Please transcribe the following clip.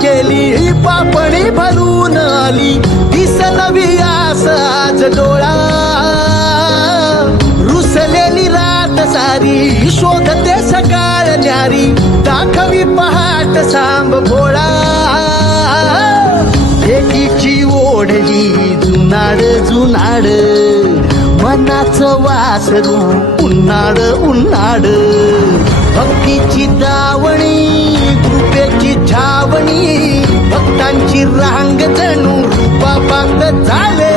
गेली पापणी भरून आली दिस नवी आस आज डोळा रुसलेली रात सारी शोधते सकाळ न्यारी दाखवी पहाट सांब भोळा एकीची ओढली जुनाड जुनाड मनाचं वासरू उन्हाड उन्हाड भक्तीची दावणी कृपेची छावणी भक्तांची रांग जणू रूपापांग झाले